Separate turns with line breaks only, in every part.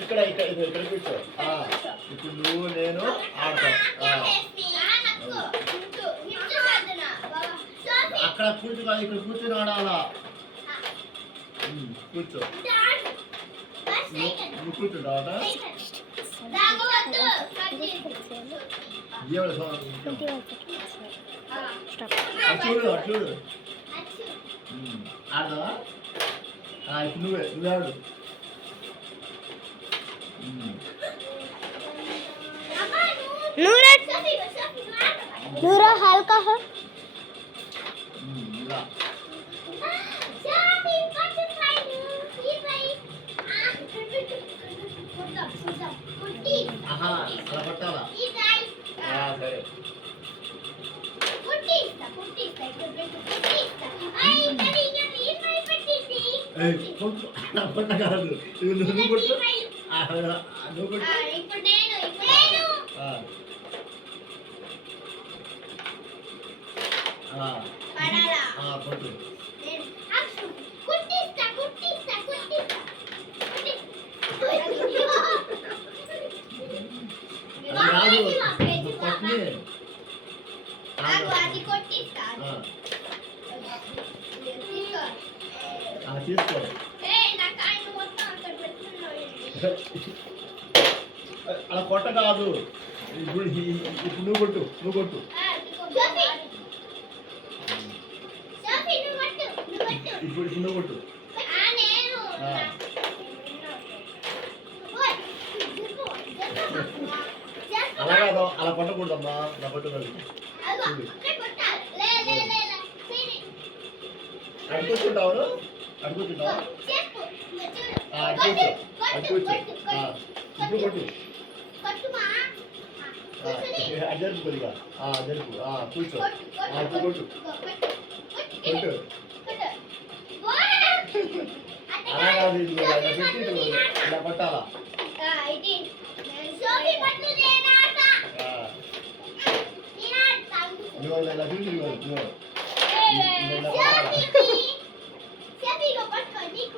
ఇక్కడ ఇక్కడ ఇక్కడ కూర్చో. ఇప్పుడు నువ్వు నేను ఆడతాం. ఆ, అక్కడ కూర్చో ఇక్కడ కూర్చొని ఆడాలా? కూర్చో నువ్వు నువ్వు కూర్చో తర్వాత ఏమైనా సో- అటు చూడు అటు చూడు ఉమ్, ఆడదావా ఆ, ఇప్పుడు నువ్వే నువ్వే ఆడు ఉమ్.
नूरा नूरा हल्का है
ఏయ్, కొట్టు. అలా కొట్ట కాదు ఇది నువ్వు కొట్టు ఆ, నువ్వు కొట్టు
ఇప్పుడు నేను ఇప్పుడు నేను
ఆ. ఆ,
పడాలా
ఆ, కొట్టు
నేను అక్షు కుట్టిస్తా కుట్టిస్తా కుట్టిస్తా
అది రాదు నువ్వు కొట్టి
నాకు అది కొట్టిస్తా
ఆ,
తీసుకో ఏయ్, నా కాళ్ళు మొత్తం అక్కడ పెట్టుకున్నావు.
అలా కొట్ట కాదు ఇప్పుడు ఇప్పుడు నువ్వు కొట్టు నువ్వు కొట్టు. ఇప్పుడు ఇప్పుడు నువ్వు కొట్టు. అలా కాదు అలా కొట్టకూడదమ్మా నా కొట్టుకోదు
అదిగో, అక్కడ కొట్టాలి. లే, లే, లే, లే. సీని.
అడుగుతుంటావు అడుగుతుంటావా
చెప్పు. ఇంకా చూడు.
ఆ, అటు
కొట్టు,
కూర్చో అటు
కొట్టు,
కూర్చో
కొట్టు,
ఆ,
కొట్టు.
ఇప్పుడు కొట్టు
కొట్టుమా.
ఆ,
కూర్చొని.
అది జరుపు కొద్దిగా ఆ, జరుపు ఆ, కూర్చో
కొట్టు, కొట్టు,
ఆ, ఇప్పుడు కొట్టు
కొట్టు, కొట్టు. కొట్టు.
కొట్టు
కొట్టు. ఓయ్.
అలా కాదు ఇది ఇలా పెట్టి ఇటు ఇలా కొట్టాలా
ఆ, ఇది. నేను షోఫీ పట్టు నేను ఆట.
ఆ,
నేను ఆడతా.
ఇదిగో ఇలా ఇలా చూసి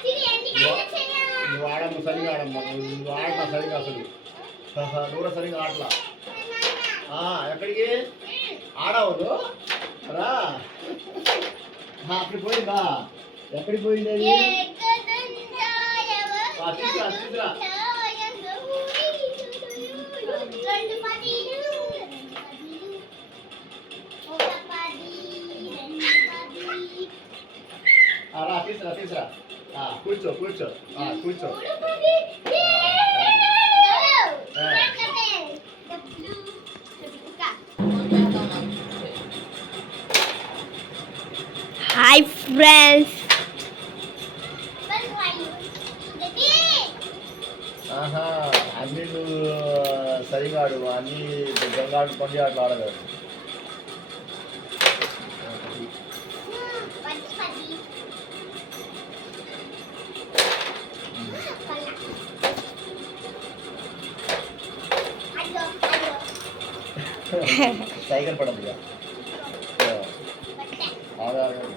చిరి ఎన్ని కాయలు చేయాలా?
నువ్వు ఆడమ్మ సరిగా ఆడమ్మ. నువ్వు ఆడమ్మా సరిగా అసలు. కూడా సరిగా ఆడలా. ఆ, ఎక్కడికి? ఆడవు నువ్వు? రా. అక్కడికి పోయిందా ఎక్కడికి పోయింది అది
ఏకదంతాయవ
ఆ, తీసుకురా, తీసుకురా.
రెండు పదీలు, ఒక పది, రెండు పది,
ఆ, రా తీసురా తీసురా ఆ, కూర్చో కూర్చో ఆ, కూర్చో
మూడు పది.
ఆడు అన్ని గంగాడు కొండి ఆటలు ఆడగలరు
పది పది. పల్ల. అయ్యో అయ్యో
సైకిల్ పడదు ఇక
పట్టే.
ఆధారం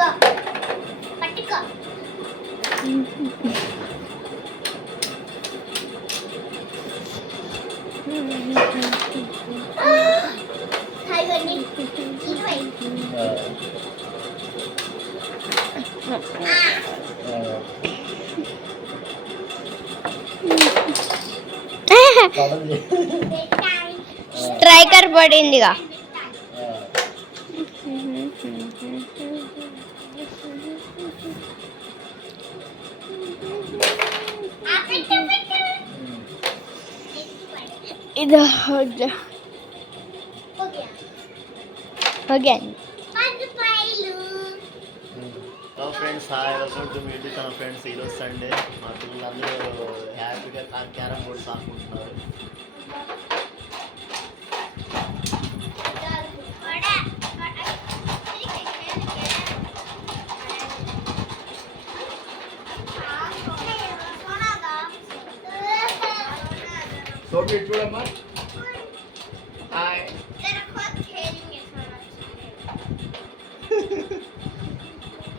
దో పట్టుకో హాయిగండి ఇరవై
కడలి.
పెట్టాలి
స్ట్రైకర్ పడిందిగా
ఓకే
ఓకే
పది పాయలు
so friends hi welcome to మీ తన ఫ్రెండ్స్ ఈరోజు సండే మా పిల్లలందరూ హ్యాపీగా క్యారమ్ బోర్డ్స్ ఆడుకుంటున్నారు సోపి చూడమ్మా.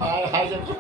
హాయ్ హాయ్ చెప్పు.